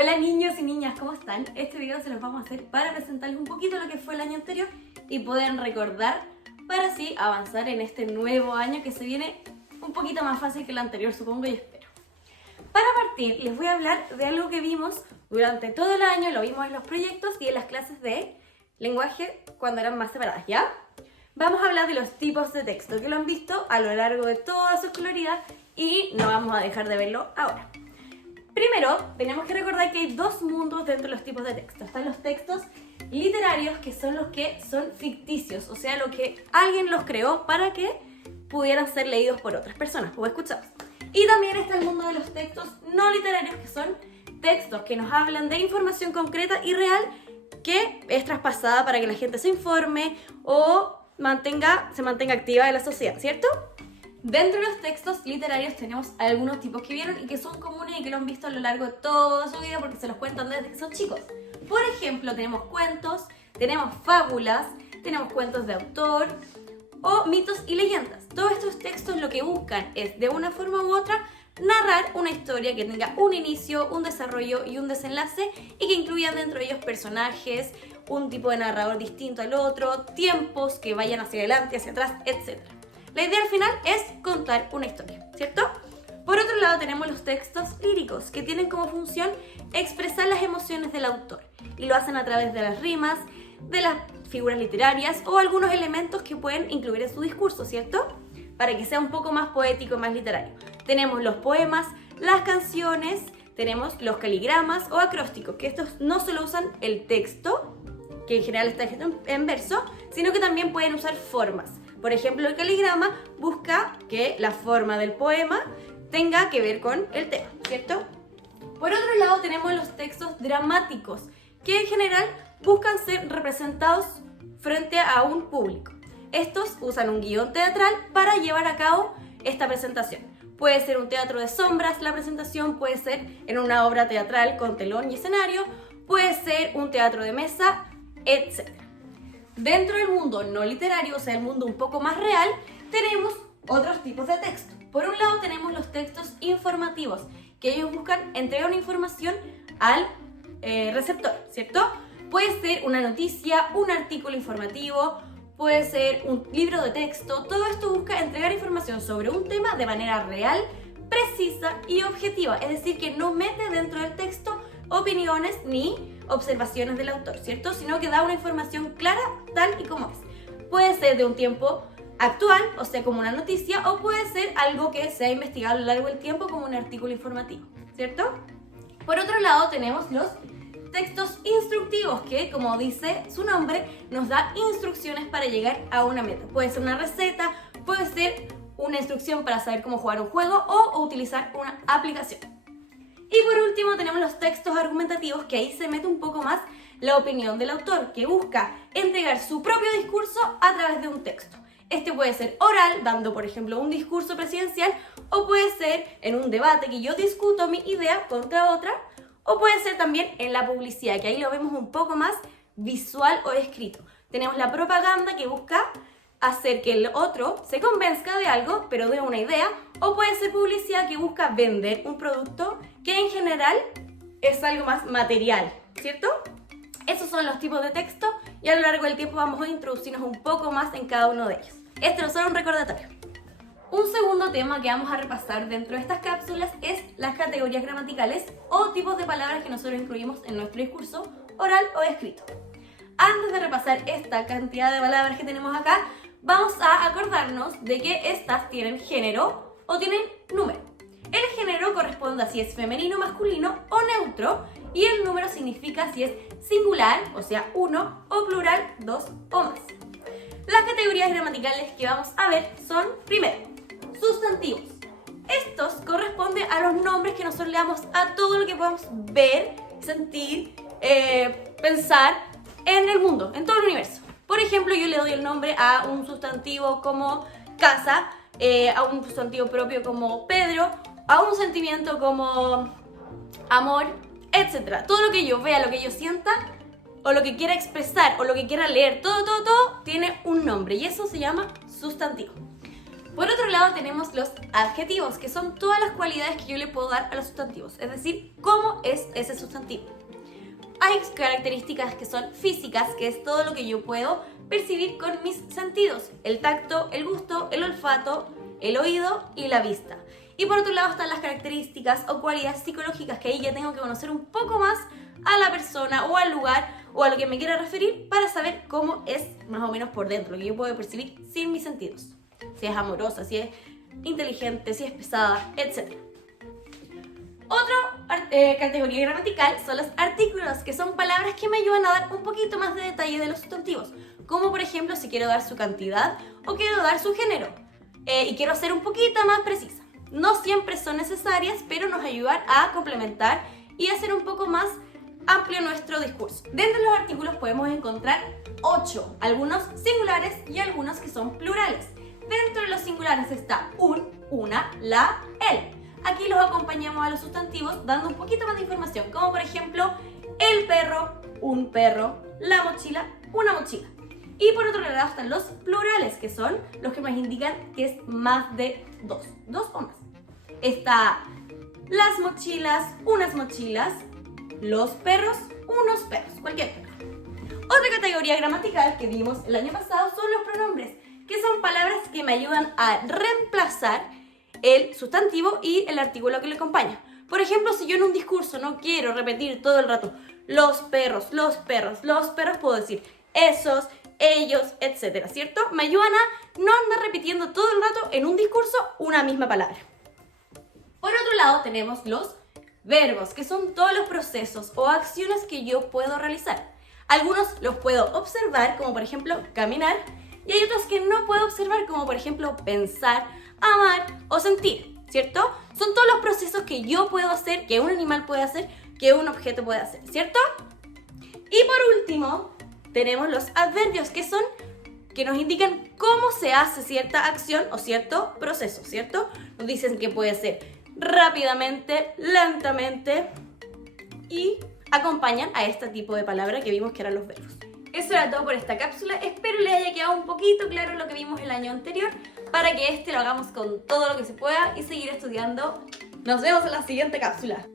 Hola niños y niñas, ¿cómo están? Este video se los vamos a hacer para presentarles un poquito lo que fue el año anterior y poder recordar para así avanzar en este nuevo año que se viene un poquito más fácil que el anterior, supongo y espero. Para partir, les voy a hablar de algo que vimos durante todo el año, lo vimos en los proyectos y en las clases de lenguaje cuando eran más separadas, ¿ya? Vamos a hablar de los tipos de texto que lo han visto a lo largo de toda su escolaridad y no vamos a dejar de verlo ahora. Primero, tenemos que recordar que hay dos mundos dentro de los tipos de texto. Están los textos literarios, que son los que son ficticios, o sea, lo que alguien los creó para que pudieran ser leídos por otras personas o escuchados. Y también está el mundo de los textos no literarios, que son textos que nos hablan de información concreta y real que es traspasada para que la gente se informe o se mantenga activa en la sociedad, ¿cierto? Dentro de los textos literarios tenemos algunos tipos que vieron y que son comunes y que lo han visto a lo largo de toda su vida porque se los cuentan desde que son chicos. Por ejemplo, tenemos cuentos, tenemos fábulas, tenemos cuentos de autor o mitos y leyendas. Todos estos textos lo que buscan es, de una forma u otra, narrar una historia que tenga un inicio, un desarrollo y un desenlace y que incluyan dentro de ellos personajes, un tipo de narrador distinto al otro, tiempos que vayan hacia adelante, hacia atrás, etc. La idea al final es contar una historia, ¿cierto? Por otro lado tenemos los textos líricos, que tienen como función expresar las emociones del autor y lo hacen a través de las rimas, de las figuras literarias o algunos elementos que pueden incluir en su discurso, ¿cierto? Para que sea un poco más poético y más literario. Tenemos los poemas, las canciones, tenemos los caligramas o acrósticos, que estos no solo usan el texto, que en general está escrito en verso, sino que también pueden usar formas. Por ejemplo, el caligrama busca que la forma del poema tenga que ver con el tema, ¿cierto? Por otro lado tenemos los textos dramáticos, que en general buscan ser representados frente a un público. Estos usan un guión teatral para llevar a cabo esta presentación. Puede ser un teatro de sombras la presentación, puede ser en una obra teatral con telón y escenario, puede ser un teatro de mesa, etc. Dentro del mundo no literario, o sea, el mundo un poco más real, tenemos otros tipos de texto. Por un lado tenemos los textos informativos, que ellos buscan entregar una información al receptor, ¿cierto? Puede ser una noticia, un artículo informativo, puede ser un libro de texto. Todo esto busca entregar información sobre un tema de manera real, precisa y objetiva, es decir, que no mete dentro del texto opiniones ni observaciones del autor, ¿cierto? Sino que da una información clara tal y como es. Puede ser de un tiempo actual, o sea, como una noticia, o puede ser algo que se ha investigado a lo largo del tiempo como un artículo informativo, ¿cierto? Por otro lado tenemos los textos instructivos que, como dice su nombre, nos da instrucciones para llegar a una meta. Puede ser una receta, puede ser una instrucción para saber cómo jugar un juego o utilizar una aplicación. Y por último tenemos los textos argumentativos, que ahí se mete un poco más la opinión del autor, que busca entregar su propio discurso a través de un texto. Este puede ser oral, dando por ejemplo un discurso presidencial, o puede ser en un debate que yo discuto mi idea contra otra, o puede ser también en la publicidad, que ahí lo vemos un poco más visual o escrito. Tenemos la propaganda, que busca hacer que el otro se convenzca de algo, pero de una idea, o puede ser publicidad que busca vender un producto que en general es algo más material, ¿cierto? Esos son los tipos de texto y a lo largo del tiempo vamos a introducirnos un poco más en cada uno de ellos. Este es solo un recordatorio. Un segundo tema que vamos a repasar dentro de estas cápsulas es las categorías gramaticales o tipos de palabras que nosotros incluimos en nuestro discurso oral o escrito. Antes de repasar esta cantidad de palabras que tenemos acá, vamos a acordarnos de que estas tienen género o tienen número. El género corresponde a si es femenino, masculino o neutro, y el número significa si es singular, o sea, uno, o plural, dos o más. Las categorías gramaticales que vamos a ver son, primero, sustantivos. Estos corresponden a los nombres que nosotros le damos a todo lo que podemos ver, sentir, pensar en el mundo, en todo el universo. Por ejemplo, yo le doy el nombre a un sustantivo como casa, a un sustantivo propio como Pedro, a un sentimiento como amor, etc. Todo lo que yo vea, lo que yo sienta, o lo que quiera expresar, o lo que quiera leer, todo tiene un nombre y eso se llama sustantivo. Por otro lado tenemos los adjetivos, que son todas las cualidades que yo le puedo dar a los sustantivos, es decir, cómo es ese sustantivo. Hay características que son físicas, que es todo lo que yo puedo percibir con mis sentidos: el tacto, el gusto, el olfato, el oído y la vista. Y por otro lado están las características o cualidades psicológicas, que ahí ya tengo que conocer un poco más a la persona o al lugar o a lo que me quiera referir para saber cómo es más o menos por dentro, lo que yo puedo percibir sin mis sentidos. Si es amorosa, si es inteligente, si es pesada, etc. Otra categoría gramatical son los artículos, que son palabras que me ayudan a dar un poquito más de detalle de los sustantivos, como por ejemplo si quiero dar su cantidad o quiero dar su género, y quiero ser un poquito más precisa. No siempre son necesarias, pero nos ayudan a complementar y hacer un poco más amplio nuestro discurso. Dentro de los artículos podemos encontrar 8, algunos singulares y algunos que son plurales. Dentro de los singulares está un, una, la, el. Aquí los acompañamos a los sustantivos dando un poquito más de información, como por ejemplo el perro, un perro, la mochila, una mochila. Y por otro lado están los plurales, que son los que nos indican que es más de dos o más. Está las mochilas, unas mochilas, los perros, unos perros, cualquier perro. Otra categoría gramatical que vimos el año pasado son los pronombres, que son palabras que me ayudan a reemplazar el sustantivo y el artículo que le acompaña. Por ejemplo, si yo en un discurso no quiero repetir todo el rato los perros, puedo decir esos, ellos, etcétera, ¿cierto? Me ayudan a no andar repitiendo todo el rato en un discurso una misma palabra. Por otro lado tenemos los verbos, que son todos los procesos o acciones que yo puedo realizar. Algunos los puedo observar, como por ejemplo caminar, y hay otros que no puedo observar, como por ejemplo pensar, amar o sentir, ¿cierto? Son todos los procesos que yo puedo hacer, que un animal puede hacer, que un objeto puede hacer, ¿cierto? Y por último tenemos los adverbios, que nos indican cómo se hace cierta acción o cierto proceso, ¿cierto? Nos dicen que puede ser rápidamente, lentamente, y acompañan a este tipo de palabra que vimos que eran los verbos. Eso era todo por esta cápsula. Espero les haya quedado un poquito claro lo que vimos el año anterior, para que lo hagamos con todo lo que se pueda y seguir estudiando. Nos vemos en la siguiente cápsula.